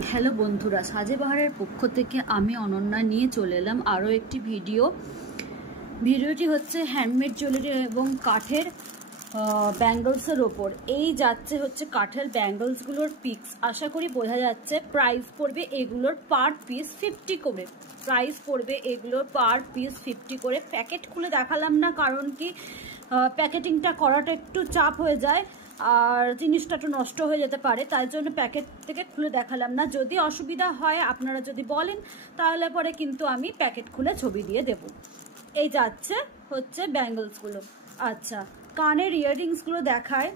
Hello বন্ধুরা, সাজে বাহারের পক্ষ থেকে আমি অনন্যা নিয়ে চলে এলাম আরও একটি ভিডিওটি হচ্ছে হ্যান্ডমেড জুয়েলারি এবং কাঠের ব্যাঙ্গলসের ওপর। এই যাচ্ছে হচ্ছে কাঠের ব্যাঙ্গলসগুলোর পিক্স, আশা করি বোঝা যাচ্ছে। প্রাইস পড়বে এগুলোর পার পিস 50 করে। প্রাইস পড়বে এগুলোর পার পিস 50 করে। প্যাকেট খুলে দেখালাম না, কারণ কি প্যাকেটিংটা করাটা একটু চাপ হয়ে যায় আর জিনিসটা একটু নষ্ট হয়ে যেতে পারে, তাই জন্য প্যাকেট থেকে খুলে দেখালাম না। যদি অসুবিধা হয়, আপনারা যদি বলেন, তাহলে পরে কিন্তু আমি প্যাকেট খুলে ছবি দিয়ে দেব। এই যাচ্ছে হচ্ছে ব্যাঙ্গলসগুলো। আচ্ছা, কানের ইয়াররিংসগুলো দেখায়,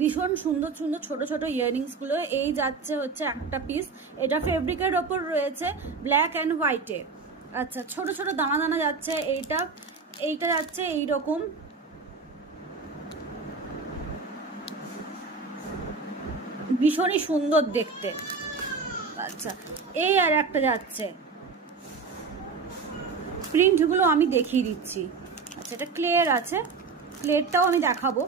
ভীষণ সুন্দর সুন্দর ছোট ছোট ইয়াররিংসগুলো। এই যাচ্ছে হচ্ছে একটা পিস, এটা ফেব্রিকের ওপর রয়েছে, ব্ল্যাক অ্যান্ড হোয়াইটে। আচ্ছা, ছোট ছোট দানা দানা যাচ্ছে। এইটা যাচ্ছে এইরকম, ভীষণই সুন্দর দেখতে। আচ্ছা, এই আর একটা যাচ্ছে, প্রিন্টগুলো আমি দেখিয়ে দিচ্ছি। আচ্ছা, এটা ক্লিয়ার আছে, ক্লিয়ারটাও আমি দেখাবো।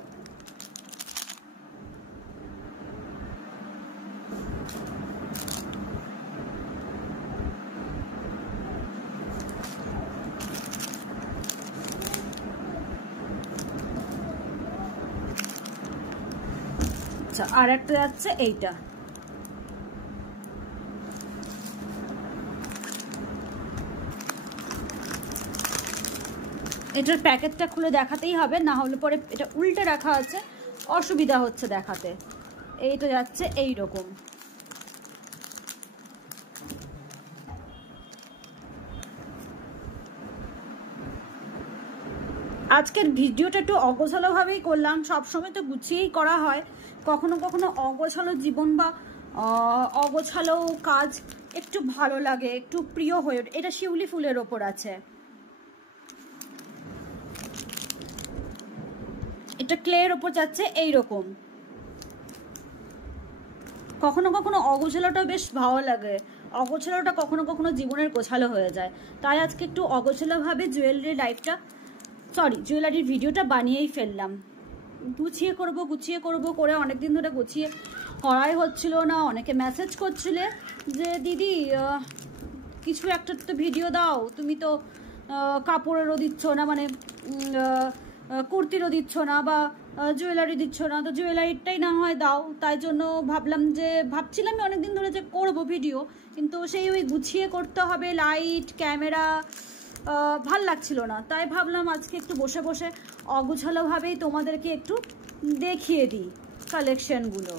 আচ্ছা, আর একটা যাচ্ছে এইটা, এটার প্যাকেটটা খুলে দেখাতেই হবে, না হলে পরে এটা উল্টে রাখা আছে, অসুবিধা হচ্ছে দেখাতে। এইটা যাচ্ছে এইরকম। আজকের ভিডিওটা একটু অগোছালোভাবেই করলাম, সবসময় তো গুছিয়েই করা হয়, কখনো কখনো অগোছালো জীবন বা অগোছালো কাজ একটু ভালো লাগে, একটু প্রিয় হয়ে ওঠে। এটা শিউলি ফুলের ওপর আছে, এটা ক্লের ওপর যাচ্ছে এইরকম। কখনো কখনো অগোছালোটাও বেশ ভালো লাগে, অগোছালোটা কখনো কখনো জীবনের গোছালো হয়ে যায়। তাই আজকে একটু অগোছালোভাবে জুয়েলারির ভিডিওটা বানিয়েই ফেললাম। গুছিয়ে করব করে অনেকদিন ধরে গুছিয়ে করাই হচ্ছিল না। অনেকে মেসেজ করছিলে যে দিদি কিছু একটা তো ভিডিও দাও, তুমি তো কাপড়েরও দিচ্ছ না, মানে কুর্তিরও দিচ্ছ না বা জুয়েলারি দিচ্ছ না, তো জুয়েলারিটাই না হয় দাও। তাই জন্য ভাবছিলাম অনেকদিন ধরে যে করব ভিডিও, কিন্তু সেই ওই গুছিয়ে করতে হবে, লাইট ক্যামেরা ভাল লাগছিল না। তাই ভাবলাম আজকে একটু বসে বসে অগোছালোভাবেই তোমাদেরকে একটু দেখিয়ে দিই কালেকশনগুলো।